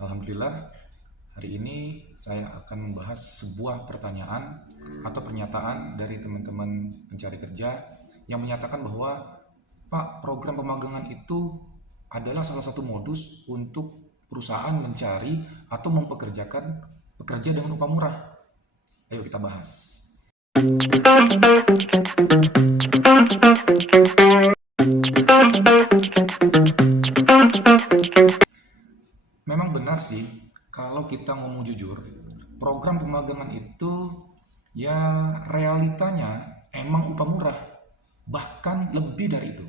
Alhamdulillah, hari ini saya akan membahas sebuah pertanyaan atau pernyataan dari teman-teman pencari kerja yang menyatakan bahwa, Pak, program pemagangan itu adalah salah satu modus untuk perusahaan mencari atau mempekerjakan pekerja dengan upah murah. Ayo kita bahas. Memang benar sih, kalau kita ngomong jujur, program pemagangan itu ya realitanya emang upah murah, bahkan lebih dari itu.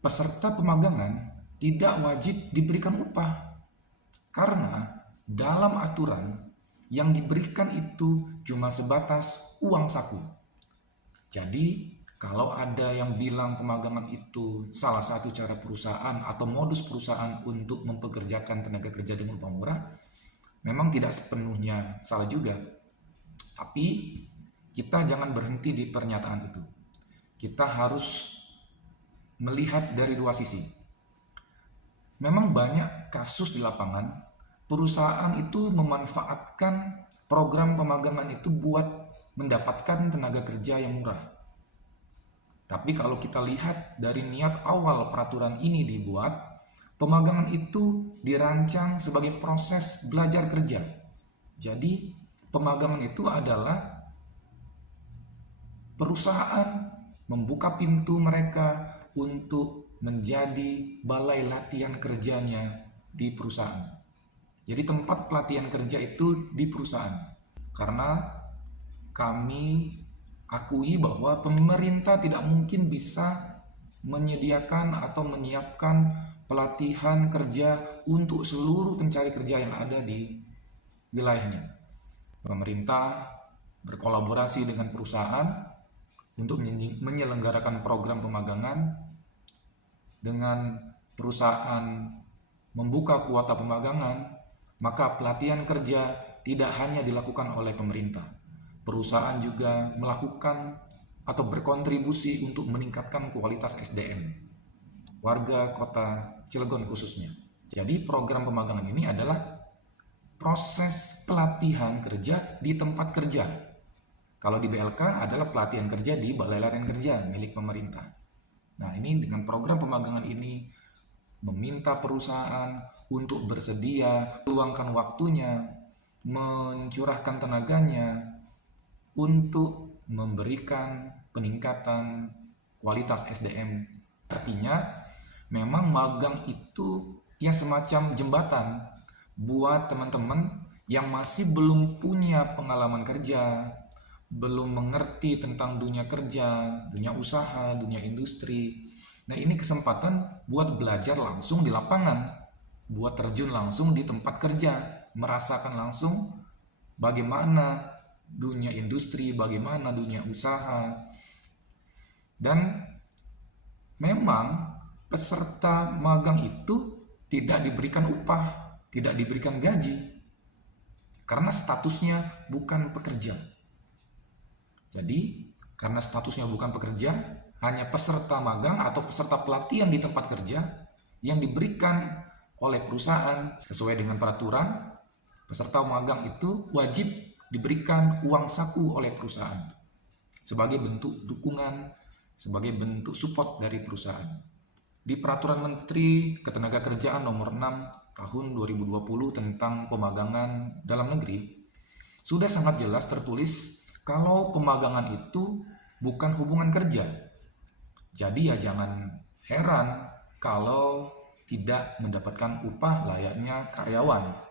Peserta pemagangan tidak wajib diberikan upah, karena dalam aturan yang diberikan itu cuma sebatas uang saku. Jadi, kalau ada yang bilang pemagangan itu salah satu cara perusahaan atau modus perusahaan untuk mempekerjakan tenaga kerja dengan upah murah, memang tidak sepenuhnya salah juga. Tapi, kita jangan berhenti di pernyataan itu. Kita harus melihat dari dua sisi. Memang banyak kasus di lapangan, perusahaan itu memanfaatkan program pemagangan itu buat mendapatkan tenaga kerja yang murah. Tapi kalau kita lihat dari niat awal peraturan ini dibuat, pemagangan itu dirancang sebagai proses belajar kerja. Jadi, pemagangan itu adalah perusahaan membuka pintu mereka untuk menjadi balai latihan kerjanya di perusahaan. Jadi tempat pelatihan kerja itu di perusahaan. Karena kami akui bahwa pemerintah tidak mungkin bisa menyediakan atau menyiapkan pelatihan kerja untuk seluruh pencari kerja yang ada di wilayahnya. Pemerintah berkolaborasi dengan perusahaan untuk menyelenggarakan program pemagangan. Dengan perusahaan membuka kuota pemagangan, maka pelatihan kerja tidak hanya dilakukan oleh pemerintah. Perusahaan juga melakukan atau berkontribusi untuk meningkatkan kualitas SDM warga kota Cilegon khususnya. Jadi program pemagangan ini adalah proses pelatihan kerja di tempat kerja. Kalau di BLK adalah pelatihan kerja di balai latihan kerja milik pemerintah. Nah, ini dengan program pemagangan ini meminta perusahaan untuk bersedia meluangkan waktunya, mencurahkan tenaganya untuk memberikan peningkatan kualitas SDM. Artinya, memang magang itu ya semacam jembatan buat teman-teman yang masih belum punya pengalaman kerja, belum mengerti tentang dunia kerja, dunia usaha, dunia industri. Nah, ini kesempatan buat belajar langsung di lapangan, buat terjun langsung di tempat kerja, merasakan langsung bagaimana dunia industri, bagaimana dunia usaha. Dan memang peserta magang itu tidak diberikan upah, tidak diberikan gaji, karena statusnya bukan pekerja. Jadi, karena statusnya bukan pekerja, hanya peserta magang atau peserta pelatihan di tempat kerja yang diberikan oleh perusahaan sesuai dengan peraturan. Peserta magang itu wajib diberikan uang saku oleh perusahaan sebagai bentuk dukungan, sebagai bentuk support dari perusahaan. Di Peraturan Menteri Ketenagakerjaan Nomor 6 Tahun 2020 tentang pemagangan dalam negeri, sudah sangat jelas tertulis kalau pemagangan itu bukan hubungan kerja. Jadi ya jangan heran kalau tidak mendapatkan upah layaknya karyawan.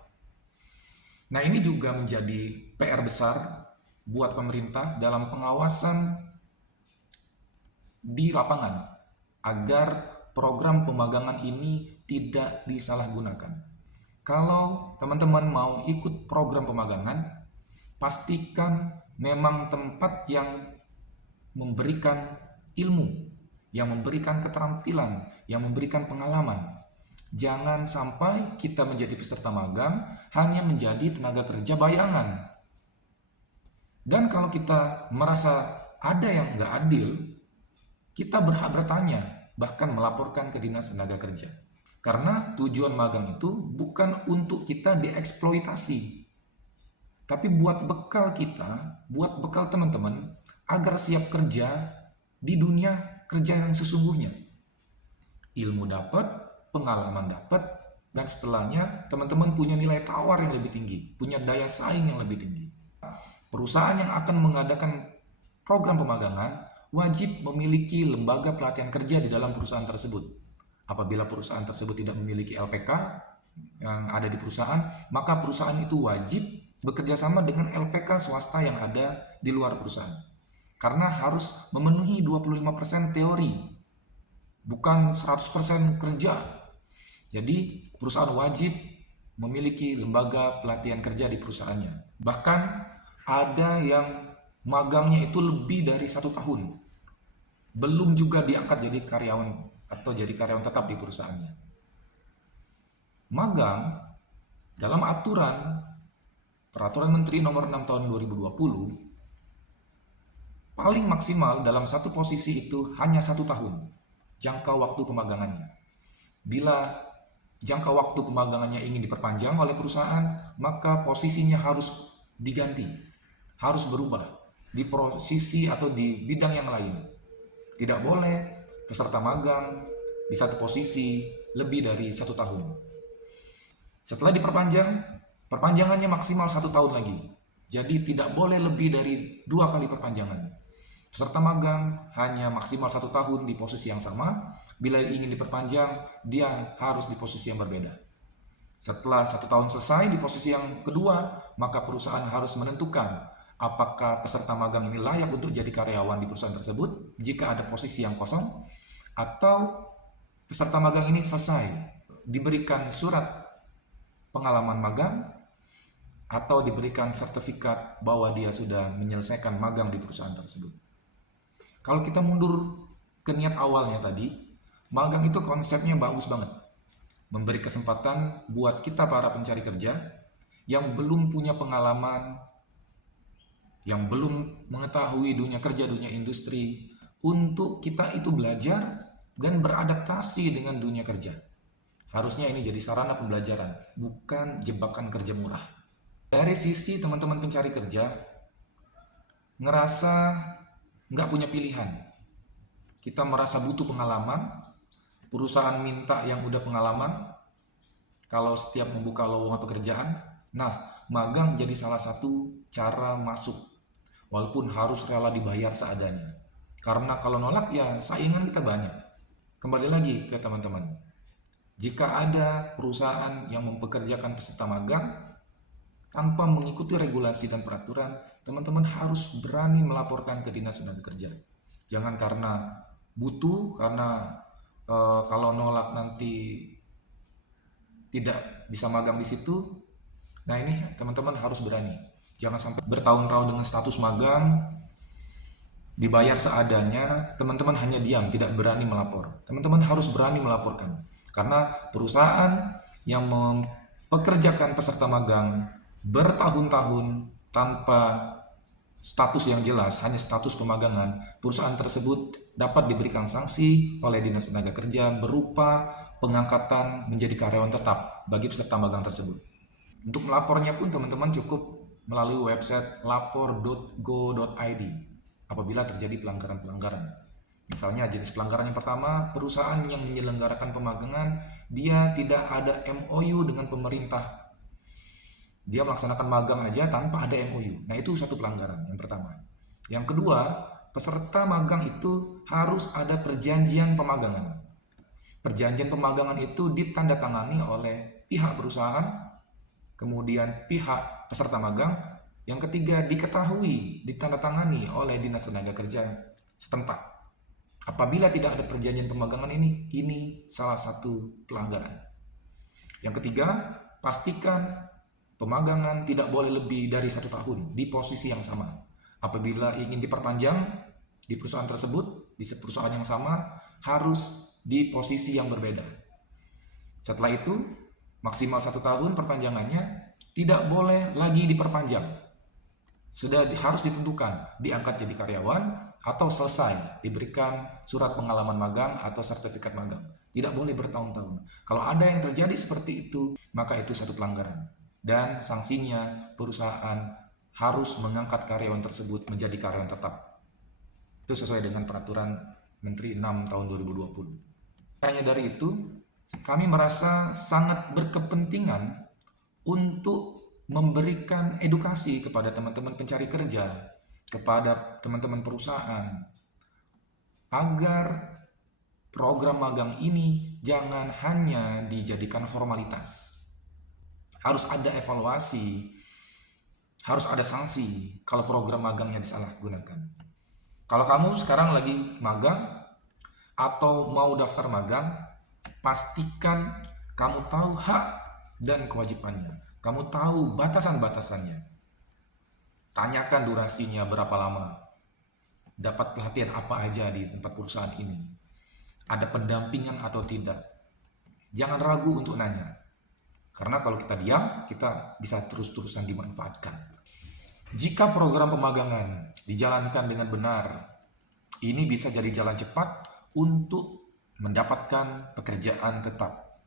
Nah, ini juga menjadi PR besar buat pemerintah dalam pengawasan di lapangan agar program pemagangan ini tidak disalahgunakan. Kalau teman-teman mau ikut program pemagangan, pastikan memang tempat yang memberikan ilmu, yang memberikan keterampilan, yang memberikan pengalaman. Jangan sampai kita menjadi peserta magang hanya menjadi tenaga kerja bayangan. Dan kalau kita merasa ada yang nggak adil, kita berhak bertanya. bahkan melaporkan ke Dinas Tenaga Kerja. Karena tujuan magang itu bukan untuk kita dieksploitasi, tapi buat bekal kita, buat bekal teman-teman, agar siap kerja di dunia kerja yang sesungguhnya. Ilmu dapat, pengalaman dapat, dan setelahnya teman-teman punya nilai tawar yang lebih tinggi, punya daya saing yang lebih tinggi. Perusahaan yang akan mengadakan program pemagangan wajib memiliki lembaga pelatihan kerja di dalam perusahaan tersebut. Apabila perusahaan tersebut tidak memiliki LPK yang ada di perusahaan, maka perusahaan itu wajib bekerja sama dengan LPK swasta yang ada di luar perusahaan. Karena harus memenuhi 25% teori, bukan 100% kerja. Jadi perusahaan wajib memiliki lembaga pelatihan kerja di perusahaannya. Bahkan ada yang magangnya itu lebih dari 1 tahun. Belum juga diangkat jadi karyawan atau jadi karyawan tetap di perusahaannya. Magang dalam Peraturan Menteri Nomor 6 Tahun 2020, paling maksimal dalam satu posisi itu hanya 1 tahun jangka waktu pemagangannya. Bila jangka waktu pemagangannya ingin diperpanjang oleh perusahaan, maka posisinya harus diganti, harus berubah di posisi atau di bidang yang lain. Tidak boleh peserta magang di satu posisi lebih dari 1 tahun. Setelah diperpanjang, perpanjangannya maksimal 1 tahun lagi. Jadi tidak boleh lebih dari 2 kali perpanjangan. Peserta magang hanya maksimal 1 tahun di posisi yang sama. Bila ingin diperpanjang, dia harus di posisi yang berbeda. Setelah 1 tahun selesai di posisi yang kedua, maka perusahaan harus menentukan apakah peserta magang ini layak untuk jadi karyawan di perusahaan tersebut jika ada posisi yang kosong, atau peserta magang ini selesai diberikan surat pengalaman magang atau diberikan sertifikat bahwa dia sudah menyelesaikan magang di perusahaan tersebut. Kalau kita mundur ke niat awalnya tadi, magang itu konsepnya bagus banget. Memberi kesempatan buat kita para pencari kerja yang belum punya pengalaman, yang belum mengetahui dunia kerja, dunia industri, untuk kita itu belajar dan beradaptasi dengan dunia kerja. Harusnya ini jadi sarana pembelajaran, bukan jebakan kerja murah. Dari sisi teman-teman pencari kerja, ngerasa nggak punya pilihan. Kita merasa butuh pengalaman, perusahaan minta yang udah pengalaman, kalau setiap membuka lowongan pekerjaan. Nah, magang jadi salah satu cara masuk, walaupun harus rela dibayar seadanya. Karena kalau nolak ya saingan kita banyak. Kembali lagi ke teman-teman, jika ada perusahaan yang mempekerjakan peserta magang tanpa mengikuti regulasi dan peraturan, teman-teman harus berani melaporkan ke Dinas Tenaga Kerja. Jangan karena butuh, karena kalau nolak nanti tidak bisa magang di situ. Nah ini teman-teman harus berani. Jangan sampai bertahun-tahun dengan status magang, dibayar seadanya, teman-teman hanya diam, tidak berani melapor. Teman-teman harus berani melaporkan. Karena perusahaan yang mempekerjakan peserta magang bertahun-tahun tanpa status yang jelas, hanya status pemagangan, perusahaan tersebut dapat diberikan sanksi oleh Dinas Tenaga Kerja berupa pengangkatan menjadi karyawan tetap bagi peserta magang tersebut. Untuk melapornya pun teman-teman cukup melalui website lapor.go.id apabila terjadi pelanggaran-pelanggaran. Misalnya jenis pelanggaran yang pertama, perusahaan yang menyelenggarakan pemagangan dia tidak ada MOU dengan pemerintah. Dia melaksanakan magang aja tanpa ada MOU. Nah, itu satu pelanggaran yang pertama. Yang kedua, peserta magang itu harus ada perjanjian pemagangan. Perjanjian pemagangan itu ditandatangani oleh pihak perusahaan, kemudian pihak peserta magang, yang ketiga diketahui, ditandatangani oleh Dinas Tenaga Kerja setempat. Apabila tidak ada perjanjian pemagangan ini salah satu pelanggaran. Yang ketiga, pastikan pemagangan tidak boleh lebih dari 1 tahun di posisi yang sama. Apabila ingin diperpanjang di perusahaan tersebut, di perusahaan yang sama, harus di posisi yang berbeda. Setelah itu, maksimal 1 tahun perpanjangannya, tidak boleh lagi diperpanjang. harus ditentukan diangkat jadi karyawan atau selesai diberikan surat pengalaman magang atau sertifikat magang. Tidak boleh bertahun-tahun. Kalau ada yang terjadi seperti itu, maka itu satu pelanggaran. Dan sanksinya perusahaan harus mengangkat karyawan tersebut menjadi karyawan tetap. Itu sesuai dengan peraturan Menteri 6 tahun 2020. Hanya dari itu, kami merasa sangat berkepentingan untuk memberikan edukasi kepada teman-teman pencari kerja, kepada teman-teman perusahaan, agar program magang ini jangan hanya dijadikan formalitas. Harus ada evaluasi, harus ada sanksi kalau program magangnya disalahgunakan. Kalau kamu sekarang lagi magang atau mau daftar magang, pastikan kamu tahu hak dan kewajibannya. Kamu tahu batasan-batasannya. Tanyakan durasinya berapa lama. Dapat pelatihan apa aja di tempat perusahaan ini. Ada pendampingan atau tidak. Jangan ragu untuk nanya. Karena kalau kita diam, kita bisa terus-terusan dimanfaatkan. Jika program pemagangan dijalankan dengan benar, ini bisa jadi jalan cepat untuk mendapatkan pekerjaan tetap.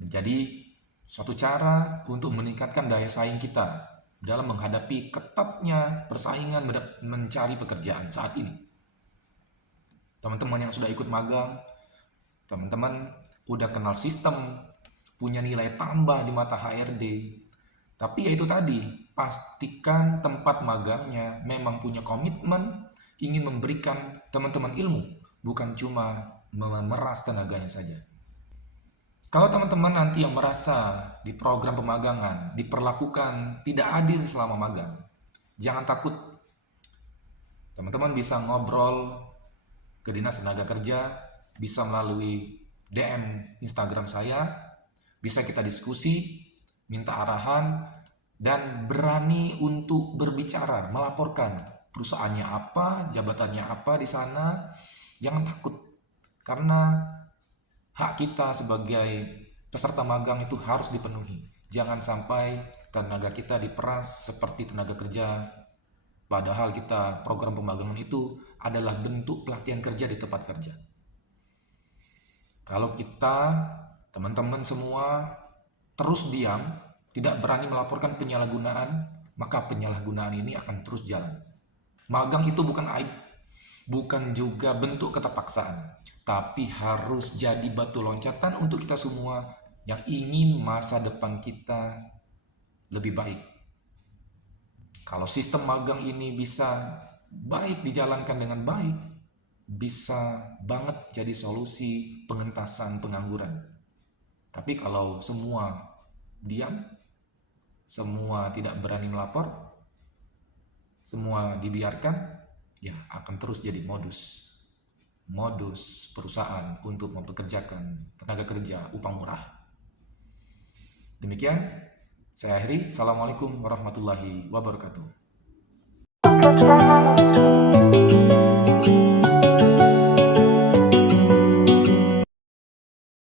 Menjadi suatu cara untuk meningkatkan daya saing kita dalam menghadapi ketatnya persaingan mencari pekerjaan saat ini. Teman-teman yang sudah ikut magang, teman-teman udah kenal sistem, punya nilai tambah di mata HRD. Tapi ya itu tadi, pastikan tempat magangnya memang punya komitmen ingin memberikan teman-teman ilmu, bukan cuma memeras tenaganya saja. Kalau teman-teman nanti yang merasa di program pemagangan diperlakukan tidak adil selama magang, jangan takut. Teman-teman bisa ngobrol ke Dinas Tenaga Kerja, bisa melalui DM Instagram saya, bisa kita diskusi, minta arahan, dan berani untuk berbicara, melaporkan perusahaannya apa, jabatannya apa di sana. Jangan takut, karena hak kita sebagai peserta magang itu harus dipenuhi. Jangan sampai tenaga kita diperas seperti tenaga kerja, padahal kita program pemagangan itu adalah bentuk pelatihan kerja di tempat kerja. Kalau kita, teman-teman semua, terus diam, tidak berani melaporkan penyalahgunaan, maka penyalahgunaan ini akan terus jalan. Magang itu bukan aib, bukan juga bentuk keterpaksaan, tapi harus jadi batu loncatan untuk kita semua yang ingin masa depan kita lebih baik. Kalau sistem magang ini bisa baik dijalankan dengan baik, bisa banget jadi solusi pengentasan pengangguran. Tapi kalau semua diam, semua tidak berani melapor, semua dibiarkan, ya akan terus jadi modus perusahaan untuk mempekerjakan tenaga kerja upah murah. Demikian, saya akhiri. Assalamualaikum warahmatullahi wabarakatuh.